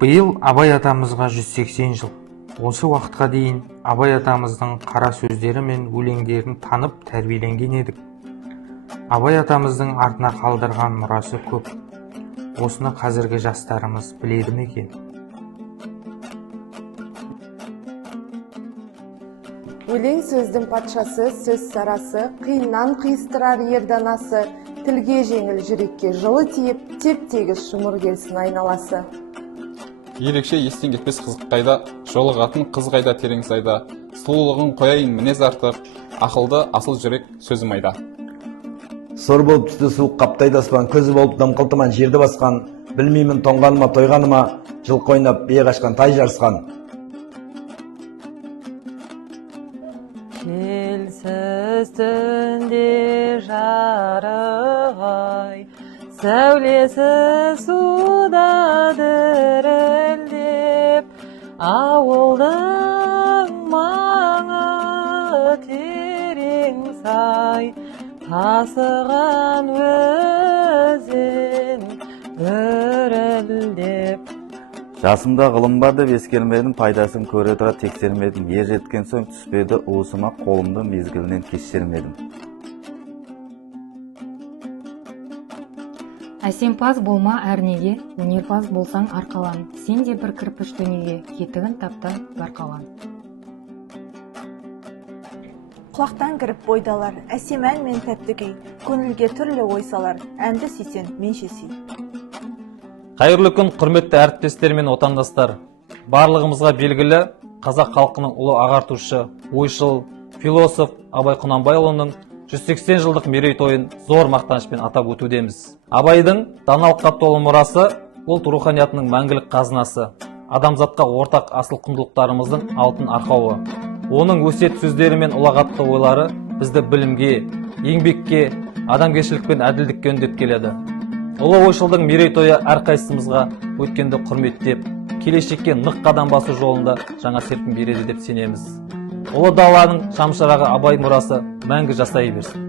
Биыл Абай атамызға 180 жыл. Осы уақытқа дейін Абай атамыздың қара сөздері мен өлеңдерін танып тәрбиеленген едік. Абай атамыздың артына қалдырған мұрасы көп. Осыны қазіргі жастарымыз біледі ме екен? Өлең сөздің патшасы, сөз сарасы, қиыннан қиыстырар ерданасы, тілге жеңіл, жүрекке жылы тиіп, теп-тегіс жұмыр келсін айналасы. Ерекше естен кетпес қызық қайда, жолығатын қыз қайда терең сайда, сұлулығын қояйын мінез артық, ақылды асыл жүрек сөзі майда. Сор болып түсті суық қаптайды аспан, көзі болып дымқылтыман жерді басқан, білмеймін тоңғаныма тойғаныма, жылқы ойнап бие қашқан тай жарысқан. Келсіз түнде жарығай, сәулесі суда дірілдеп, ауылдың маңы терең сай, тасыған өзен үрілдеп. Жасымда ғылым бар деп ескермедім, пайдасын көре тұра тексермедім. Ер жеткен соң түспеді уысыма, қолымды мезгілінен кешірмедім. Әсемпаз болма әрнеге, өнерпаз болсаң арқалан. Сен де бір кірпіш дүниеге, кетігін тапта барқалан. Құлақтан кіріп бойдалар, әсем ән мен тәтті күй, көңілге түрлі ой салар, әнді сүйсен менше сүй. Қайырлы күн, құрметті әріптестер мен отандастар. Барлығымызға белгілі қазақ халқының ұлы ағартушы, ойшыл, философ Абай Құнанбайұлының 180 жылдық мерейтойын зор мақтанышпен атап өтудеміз. Абайдың даналыққа толы мұрасы ұлт руханиятының мәңгілік қазынасы, адамзатқа ортақ асыл құндылықтарымыздың алтын арқауы. Оның өсиет сөздері мен ұлағатты ойлары бізді білімге, еңбекке, адамгершілік пен әділдікке үндеп келеді. Ұлы ойшылдың мерейтойы әрқайсымызға өткенді құрметтеп, келешекке нық қадам басу жолында жаңа серпін береді деп сенеміз. Ұлы даланың шамшырағы Абай мұрасы мәңгі жасай берсін.